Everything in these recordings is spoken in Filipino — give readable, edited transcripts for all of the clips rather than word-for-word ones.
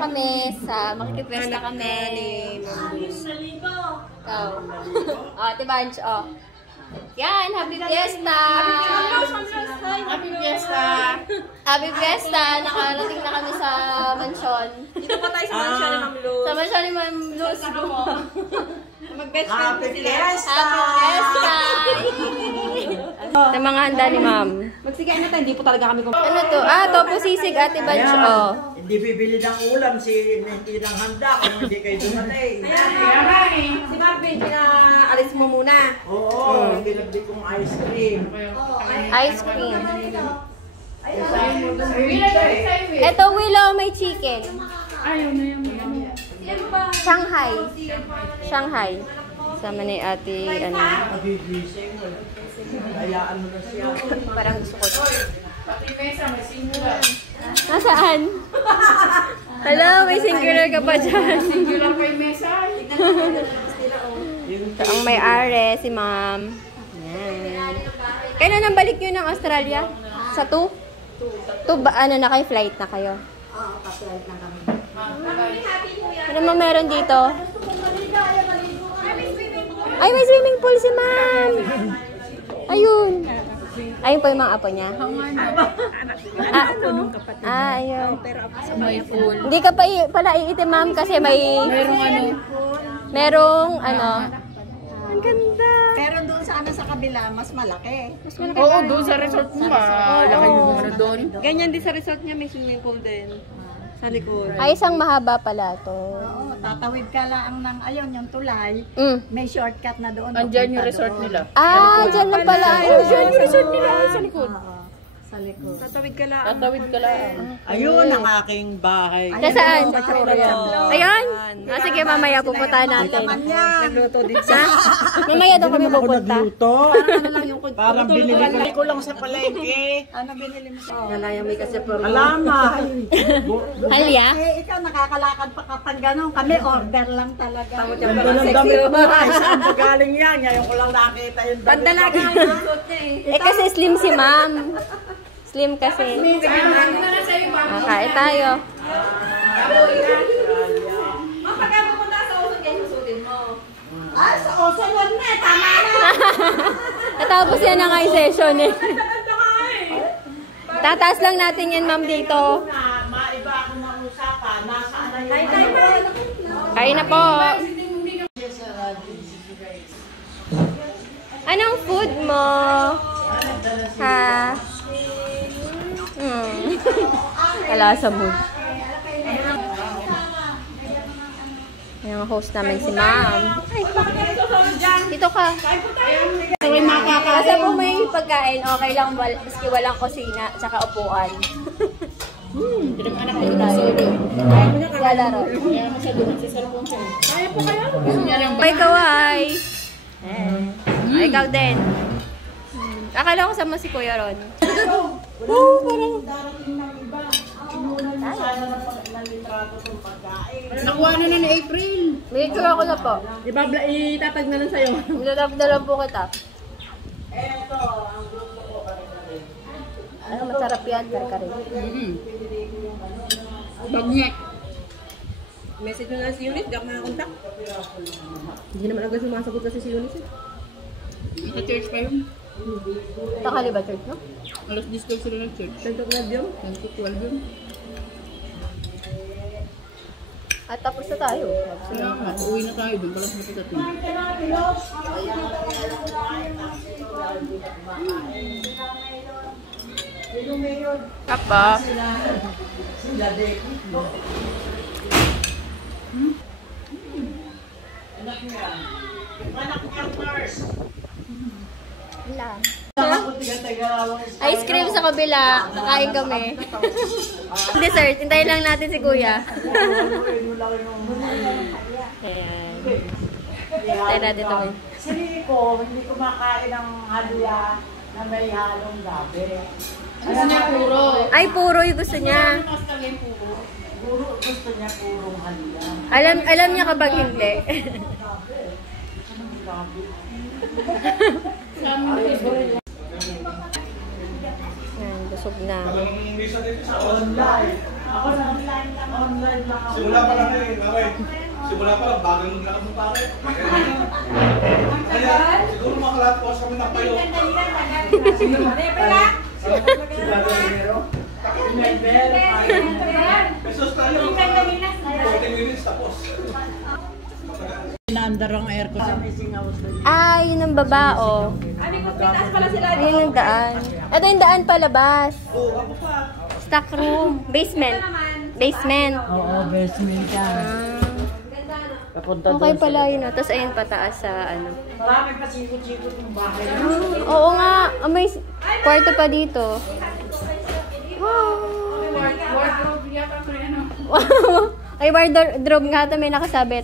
Kami sa makikipesta kami ni Ikaw. Tibanch, Yan, happy fiesta! Happy fiesta! Happy fiesta! Nakarating na kami sa mansyon. Dito pa tayo sa mansyon ni Ma'am Luz. Sa mansyon ni Ma'am Luz. Mag-best friend po sila. Happy fiesta! Sa mga handa ni Ma'am. Magsigayin na tayo, hindi po talaga kami Ano to? Topo sisig, Ate Banch, Hindi bibili ng ulam si hindi ng handa kung hindi kayo dumating. Si Marvin, pinaalis mo muna. Oo, binabdi kong ice cream. ice cream. Ito, Willow, may chicken. Shanghai. Shanghai. Sama ni Ate, Nagigising. Hayaan mo na siya. Parang gusto ko. Nasaan? Hello, may singular ka pa dyan. Singular pa yung mesa. Ito ang may-ari, si Ma'am. Yan. Kailan ang balik nyo ng Australia? Sa 2? 2 ba? Ano na kayo? Flight na kayo? Oo, pa-flight na kami. Ano naman meron dito? Ay, may swimming pool si Ma'am! Ayun. Ayun po yung mga apo niya. Ayun. May pool. Hindi ka pa pala iitim, Ma'am, kasi may... Merong ang ganda. Pero doon sa kabila, mas malaki. Oo, doon sa resort mo ba? Laki mo na doon. Ganyan din sa resort niya, may swimming pool din. Sa likod. Ay, isang mahaba pala to. Oo, tatawid ka lang ng ayun, yung tulay. May shortcut na doon. Andyan yung resort nila. Dyan lang pala. Andyan yung resort nila sa likod. Sa likod. Tatawid ka lang. Tatawid ka lang. Ayun ang aking bahay. Nasaan? Ayun? Sige, mamaya pupunta natin. Nagluto din siya. Mamaya daw kami pupunta. Nagluto. Ano lang yung Parang binili ko lang sa palengke. Ano binili mo sa Nalayang may kasi por. Alaman. Halya? ikaw nakakalakad pa kapag gano'n. Kami order lang talaga. Yung Ang dami ko ba? Saan ba galing yan? Ngayon ko lang nakita yung dami. Pandalaga ang suot niya eh. Kasi slim si Ma'am. Slim kasi. Kain tayo. Pagka pupunta sa usod, ganyan susutin mo. Sa osunod na, tama na. Natapos yan na nga yung session eh. Tataas lang natin yan, Ma'am, dito. Maiba ako ng usapan. Nasaan na yung... Kain na po. Anong food mo? Ha? Wala sa mood. Yung host namin si Ma'am. Dito ka. Kasi kung may pagkain, okay lang. Maski walang kusina, tsaka upuan. Pinag-anak ko yung solo. Lalaro. Kaya siya doon nagsisalpong siya. Kaya po kaya? Gusto niya lang. Ay, kawai. Ikaw din. Akala ko sama si Kuya Ron. Nakuha na ni April. May itsura ko na po. Itatag na lang sa'yo. Nilagdalan po kita. Ano, masarap yan, karkari. Bagnet. Message mo na si Eunice, di ako nakakontak. Hindi naman agad sumasagot kasi si Eunice eh. Sa church pa yun. Takali ba church, no? Alas 10 daw sila ng church. 10 o'clock yun. 10-12 yun. At tapos na tayo. Kaya nga, uwi na tayo doon. Balas na kita doon. Kapap. Ice cream sa kabila. Kakain kami. Dessert. Hintayin lang natin si Kuya. Ayan. Hintayin natin ito. Sarili ko, hindi kumakain ng halya na may halong gabi. Gusto niya puro. Ay, puro yung gusto niya. Puro gusto niya purong halya. Alam niya kapag hindi. Yan, busog na. Online. Ako sa online lang. Online lang ako. Simula pa lang eh, okay. Simula pa lang, bagang maglakad mo pare. Kaya, siguro makalat po sa mga payo. Pesos tayo. 14 minutes tapos. Inaandar ang aircon sa may singaw. Ah, yun ang babao. Ayun ang daan. Ito yung daan palabas. Stock room. Basement. Basement. Oo, basement yan. Papunta Okay pala yun. Tapos ayun pataas sa ano. Marami pa sikot-sikot yung bahay. Oo nga. May kwarto pa dito. Wardrobe yata ito yan. Ay, wardrobe nga ito may nakasabit.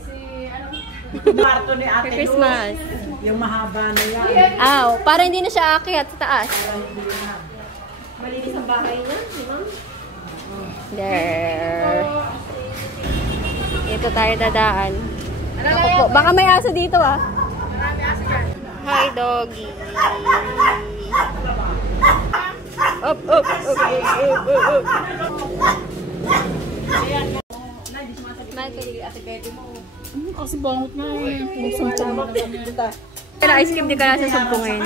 Kwarto ni Ate Luz. Christmas. Yung mahaba na yan. Aw, para hindi na siya aakyat sa taas. Malinis ang bahay niya, di ba? There. Ito tayo dadaan. Ako po. Baka may aso dito ah. Hi, doggy. Up, up, up, up, up, up. Smile kay Ate Bebe mo. Kasi bangot na eh. Pumusumpong mo na. Pero ice cream di ka nasa sumpungin.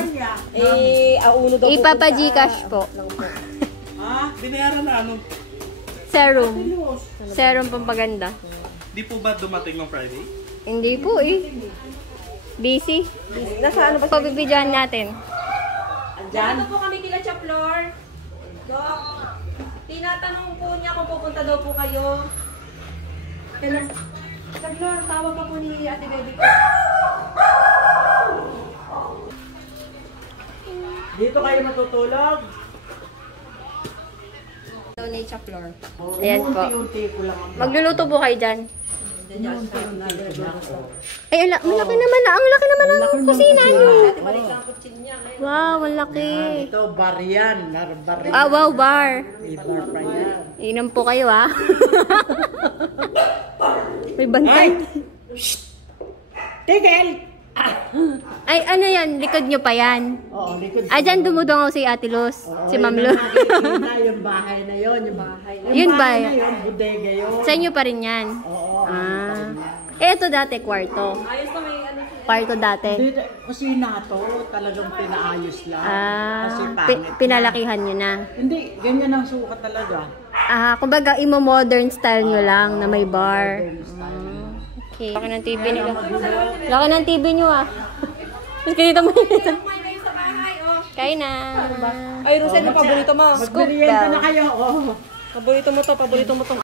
Auno daw Ipapa-Gcash po. Ah, binayaran na ano? Serum. Serum pampaganda. Di po ba dumating ng Friday? Hindi po eh. Busy. Nasa ano ba? Pabibidyan natin. Andyan? po kami kila Chaplor. Doc, tinatanong po niya kung pupunta daw po kayo. Chaplor, tawag ka po ni Ate Baby ko. Dito kayo matutulog. Donate Chaplor. Ayan po. Unti-unti ko lang ang Magluluto po kayo dyan. Ay, malaki naman na. Ang laki naman ng kusina niyo. Wow, ang laki. Ito, bar yan. Bar yan. Ah, wow, bar. May bar pa yan. Inom po kayo ah. May bantay. Tigil! Ay, ano yan? Likod nyo pa yan. Oo, likod. Ah, dyan dumudungaw si Ate Luz. Si Ma'am Luz. Yung bahay na yun. Yung bahay. Yun ba? Yung bahay na yun, bodega yun. Sa inyo pa rin yan. Oo. Ah. Ito dati, kwarto. Kwarto dati. Dito, kusina to, talagang pinaayos lang. Kasi Ah, pangit. pinalakihan nyo na. Hindi, ganyan ang sukat talaga. Ah, kumbaga imo-modern style nyo lang na may bar. Modern style. Okay. Laki ng TV nila. Laki ng TV nyo ah. Mas kinita mo yun. Kain na. Ay, Rosel, yung paborito mo. Magmerienda na kayo. Oh. Paborito mo to, paborito mo to.